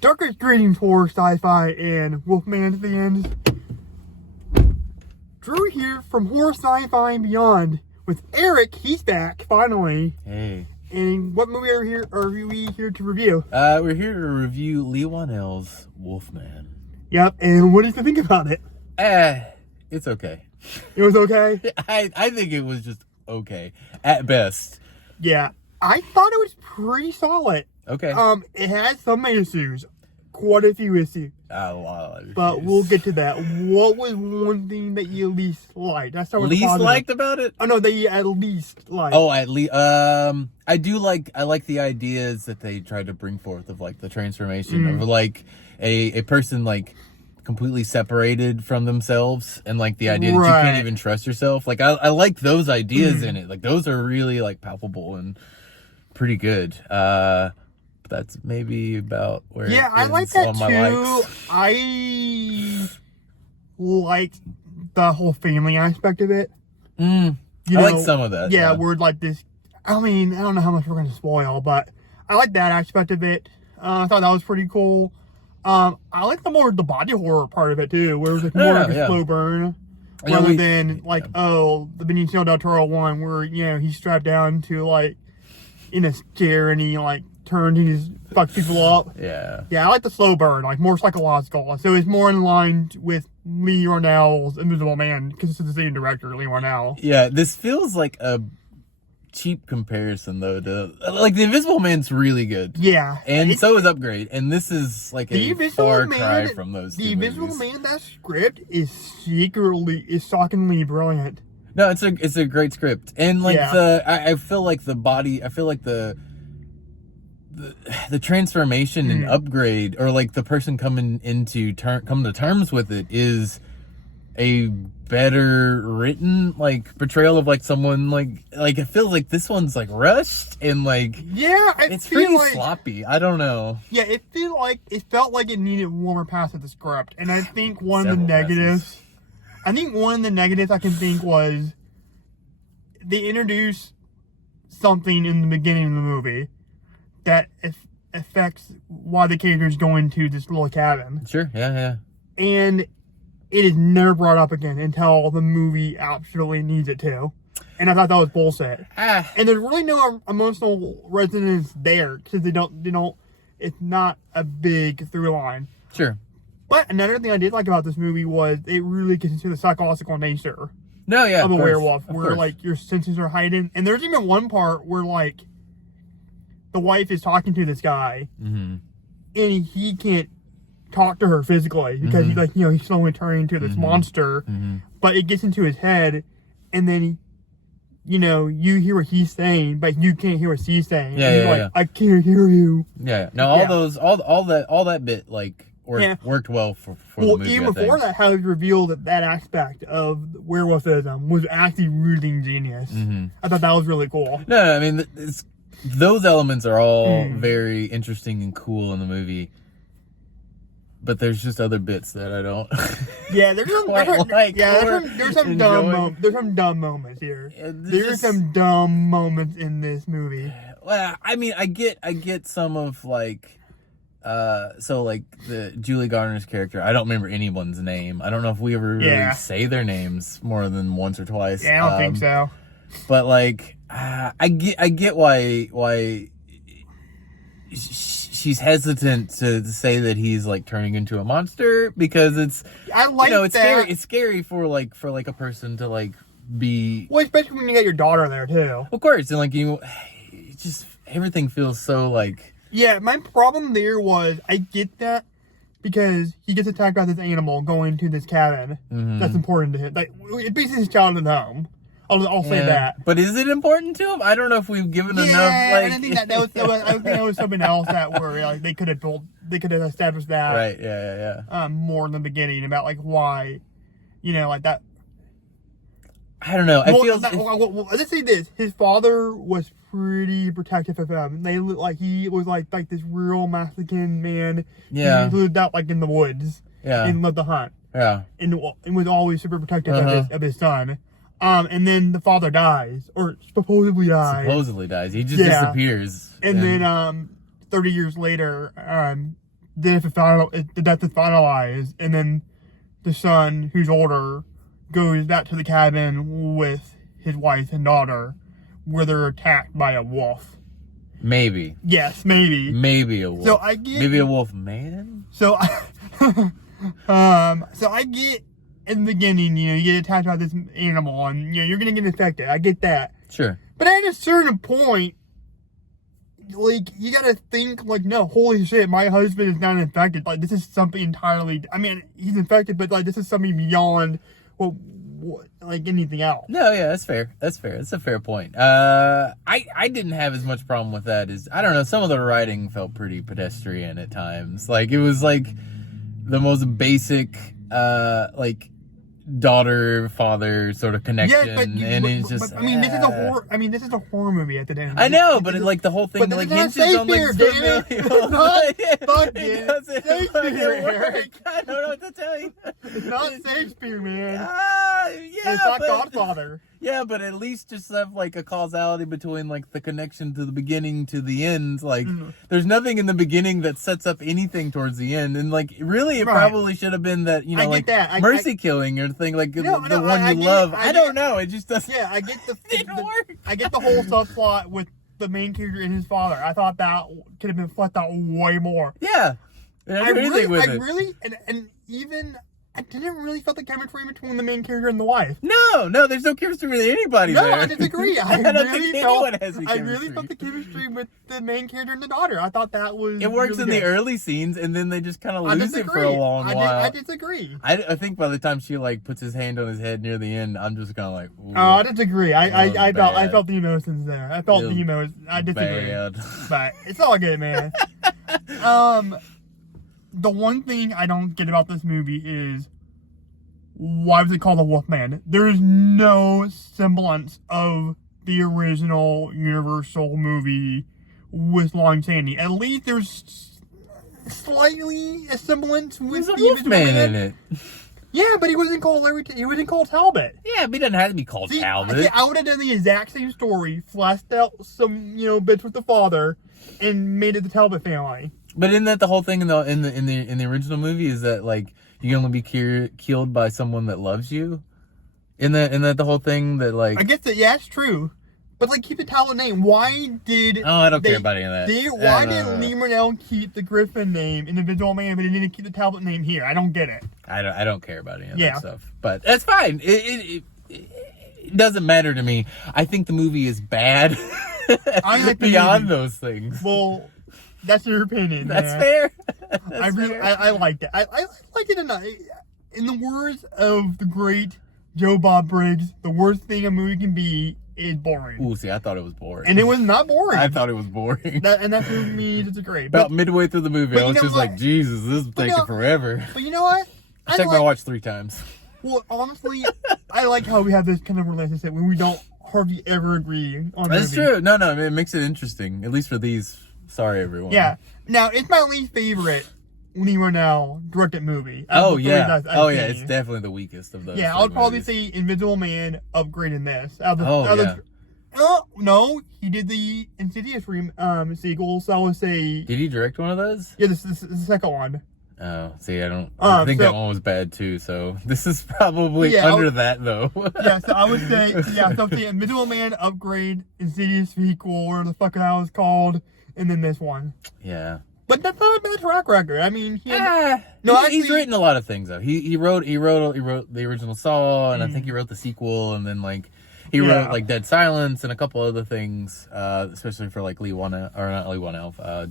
Darkest greetings, horror, sci-fi, and Wolfman at the end. Drew here from Horror, Sci-Fi, and Beyond with Eric. He's back finally. Hey. And what movie are we here to review? We're here to review Lee Whannell's Wolfman. Yep. And what did you think about it? It's okay. It was okay. I think it was just okay at best. Yeah, I thought it was pretty solid. Okay. It has some issues, quite a few issues. A lot of issues. But we'll get to that. What was one thing that you least liked? That's least liked about it? Oh no, that you at least liked. Oh, at least I like the ideas that they tried to bring forth of like the transformation of like a person like completely separated from themselves, and like the idea that you can't even trust yourself. Like I like those ideas in it. Like those are really like palpable and pretty good. That's maybe about where I like that too. I liked the whole family aspect of it. I like some of that. Yeah, we're like this. I mean, I don't know how much we're going to spoil, but I like that aspect of it. I thought that was pretty cool. I like the body horror part of it too, where it was like more like a slow burn, rather than like the Benicio del Toro one where he's strapped down to like in a chair and he like turns and just fucks people up. Yeah, I like the slow burn, like more psychological. So it's more in line with Lee Whannell's Invisible Man, because it's the same director, Lee Whannell. Yeah, this feels like a cheap comparison though to like the Invisible Man's really good. Yeah, and so is Upgrade, and this is like a far cry from those. The Invisible Man, that script is shockingly brilliant. No, it's a great script, and like I feel like the transformation and Upgrade, or like the person coming to terms with it, is a better written like portrayal of like someone like it feels like this one's like rushed and like it's pretty sloppy. I don't know. Yeah, it felt like it needed one more pass at the script, and I think one of the negatives I can think was they introduced something in the beginning of the movie that affects why the character's going to this little cabin. Sure, yeah. And it is never brought up again until the movie absolutely needs it to. And I thought that was bullshit. And there's really no emotional resonance there, because they don't, it's not a big through line. Sure. But another thing I did like about this movie was it really gets into the psychological nature of a werewolf, where like your senses are heightened. And there's even one part where like the wife is talking to this guy, and he can't talk to her physically because he's slowly turning into this monster. But it gets into his head, and then you hear what he's saying, but you can't hear what she's saying. I can't hear you. No, all that bit like worked well for the movie. Even before that, how he revealed that aspect of werewolfism was actually really ingenious. I thought that was really cool. No, I mean those elements are all very interesting and cool in the movie. But there's just other bits that I don't. Yeah, there's some dumb moments here. There's some dumb moments in this movie. Well, I mean, I get some of like, so like the Julie Garner's character. I don't remember anyone's name. I don't know if we ever really say their names more than once or twice. Yeah, I don't think so. But like, I get why she's hesitant to say that he's like turning into a monster, because it's it's scary for a person to like be, well, especially when you got your daughter there too. Of course, and like just everything feels so like. Yeah, my problem there was I get that because he gets attacked by this animal going to this cabin. That's important to him. Like it basically his childhood home. I'll say that. But is it important to him? I don't know if we've given enough. And I think that was something else that where like they could have established that. Right. Yeah. More in the beginning about like why, like that. I don't know. Let's say this: his father was pretty protective of him. They looked like he was like this real Mexican man. Yeah. He lived out like in the woods. Yeah. And loved to hunt. Yeah. And was always super protective of his son. And then the father dies, or supposedly dies. He just disappears. And then 30 years later, the death is finalized, and then the son, who's older, goes back to the cabin with his wife and daughter, where they're attacked by a wolf. Maybe. Yes, maybe. Maybe a wolf. So I get maybe a wolf man. So, so I get in the beginning, you get attached by this animal, and you're gonna get infected. I get that. Sure. But at a certain point, like, you gotta think, like, no, holy shit, my husband is not infected. Like, this is something entirely. I mean, he's infected, but like, this is something beyond what like anything else. No, yeah, that's fair. That's a fair point. I didn't have as much problem with that as, I don't know, some of the writing felt pretty pedestrian at times. Like, it was like the most basic, like, daughter-father sort of connection, it's just. But, I mean, this is a horror. I mean, this is a horror movie at the end. I know, but like the whole thing, like hinges on like familial. It's not fucking Shakespeare, Eric. I don't know what to tell you. It's not Shakespeare, man. Yeah, it's not Godfather. Yeah, but at least just have like a causality between like the connection to the beginning to the end. Like, there's nothing in the beginning that sets up anything towards the end, and like really, it probably should have been that like mercy killing or thing like the one you love. I don't know. It just doesn't. Yeah, I get didn't work. I get the whole subplot with the main character and his father. I thought that could have been fleshed out way more. Yeah, I really, and even. I didn't really feel the chemistry between the main character and the wife. No, there's no chemistry with anybody there. No, I disagree. I don't think anyone has any chemistry. I really felt the chemistry with the main character and the daughter. I thought that was. It works really in good. the early scenes, and then they just kind of lose it for a long while. I disagree. I think by the time she like puts his hand on his head near the end, I'm just kind of like. Oh, I disagree. I felt the emotions there. I felt the emotions. I disagree. Bad. But it's all good, man. The one thing I don't get about this movie is, why was it called the Wolfman? There is no semblance of the original Universal movie with Lon Chaney. At least there's slightly a semblance with There's a Wolfman in it. Yeah, but he wasn't called everything. He wasn't called Talbot. Yeah, but he doesn't have to be called Talbot. I would have done the exact same story, fleshed out some bits with the father, and made it the Talbot family. But isn't that the whole thing in the original movie? Is that like you can only be killed by someone that loves you? Isn't that the whole thing that like? I guess that it's true, but like keep the Talbot name. Why did? Oh, I don't care about any of that. Why did Lee Marnell keep the Griffin name, Individual Man, but he didn't keep the Talbot name here? I don't get it. I don't care about any of that stuff. But that's fine. It doesn't matter to me. I think the movie is bad. I like beyond those things. Well. That's your opinion. That's fair. I liked it. I liked it enough. In the words of the great Joe Bob Briggs, the worst thing a movie can be is boring. Ooh, see, I thought it was boring. And it was not boring. I thought it was boring. And that's what me disagree. About midway through the movie, I was just like, Jesus, this is taking forever. But you know what? I think I watched 3 times. Well, honestly, I like how we have this kind of relationship where we don't hardly ever agree on That's true. No, it makes it interesting, at least for these. Sorry, everyone. Yeah. Now, it's my least favorite Lee Marnell directed movie. Oh, yeah. It's definitely the weakest of those. Yeah, I would probably say Invisible Man upgraded this. No, he did the Insidious sequel, so I would say... Did he direct one of those? Yeah, this is the second one. Oh, see, I think that one was bad too, so this is probably that, though. Yeah, so I would say, so the Invisible Man upgrade, Insidious sequel, or the fuck that was called, and then this one. Yeah. But that's not a bad track record. I mean, he's written a lot of things though. He wrote the original Saw, and I think he wrote the sequel, and then like he wrote like Dead Silence and a couple other things, especially for like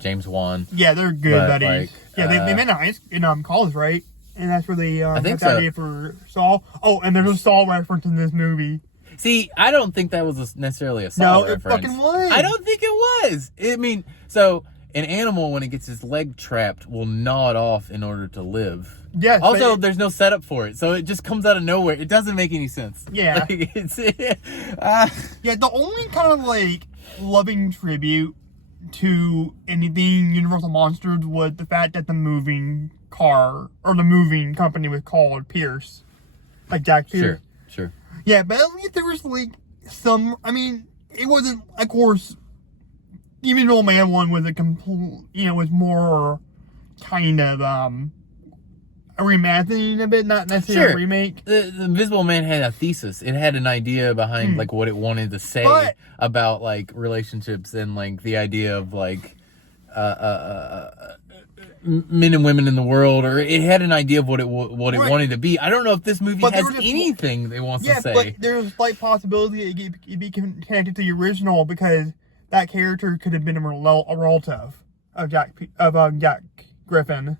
James Wan. Yeah, they're good buddies. Like, they met in college, right? And that's where they got the idea for Saw. Oh, and there's a Saw reference in this movie. See, I don't think that was necessarily a Saw reference. No, it fucking was. I don't think it was. I mean, so an animal, when it gets his leg trapped, will gnaw it off in order to live. Yes. Also, there's no setup for it, so it just comes out of nowhere. It doesn't make any sense. Yeah. Like, the only kind of like loving tribute to anything Universal Monsters was the fact that the moving car or the moving company was called Pierce, like Jack Pierce. Sure. Yeah, but at least there was like some. I mean, it wasn't. Of course, the Invisible Man one was a complete. Was more kind of a reimagining of it, not necessarily a remake. The Invisible Man had a thesis. It had an idea behind like what it wanted to say about like relationships and like the idea of like men and women in the world, or it had an idea of what it wanted to be. I don't know if this movie has anything it wants to say. But there's a slight possibility it'd be connected to the original because that character could have been a relative of Jack Griffin.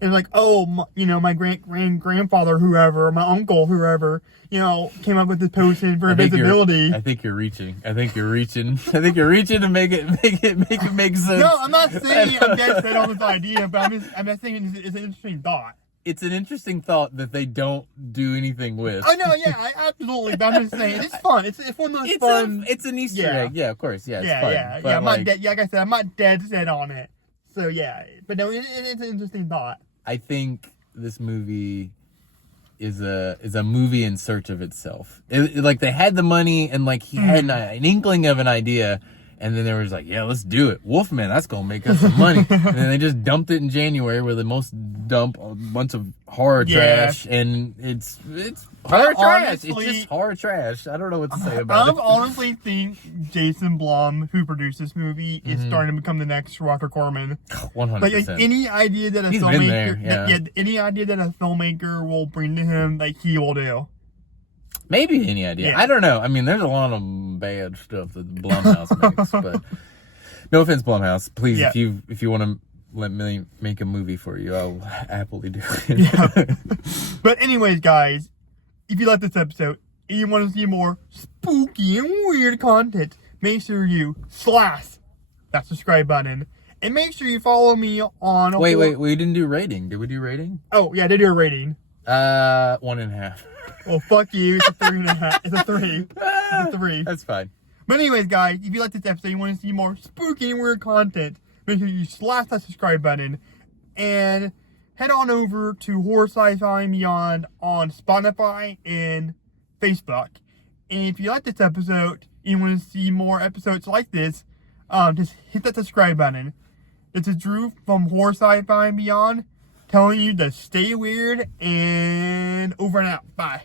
And like, my grandfather, whoever, my uncle, whoever, came up with this potion for invisibility. I think you're reaching. I think you're reaching to make it make sense. No, I'm not saying I'm dead set on this idea, but I'm just saying it's an interesting thought. It's an interesting thought that they don't do anything with. Oh no, yeah, absolutely. But I'm just saying it's fun. It's one of those fun. It's an Easter egg. Yeah, of course. Yeah, it's fun. Yeah. I'm not dead. Like I said, I'm not dead set on it. So yeah, but no, it's an interesting thought. I think this movie is a movie in search of itself. Like they had the money and like he had an inkling of an idea, and then they were just like, yeah, let's do it. Wolfman, that's gonna make us some money. And then they just dumped it in January, where they most dump a bunch of horror trash, and it's horror trash. It's just horror trash. I don't know what to say about it. I honestly think Jason Blum, who produced this movie, is starting to become the next Roger Corman. 100%. Like any idea that a filmmaker, any idea that a filmmaker will bring to him, like he will do. Maybe any idea. Yeah. I don't know. I mean, there's a lot of bad stuff that Blumhouse makes, but no offense, Blumhouse. Please, if you want to let me make a movie for you, I'll happily do it. Yeah. But anyways, guys, if you like this episode and you want to see more spooky and weird content, make sure you slash that subscribe button. And make sure you follow me on... Wait, we didn't do rating. Did we do rating? Oh, yeah, I did do a rating. 1.5. Well, fuck you. It's a 3.5. It's a 3. It's a 3. That's fine. But anyways, guys, if you like this episode, you want to see more spooky and weird content, make sure you slash that subscribe button and head on over to Horror Sci-Fi and Beyond on Spotify and Facebook. And if you like this episode and you want to see more episodes like this, just hit that subscribe button. This is Drew from Horror Sci-Fi and Beyond telling you to stay weird and over and out. Bye.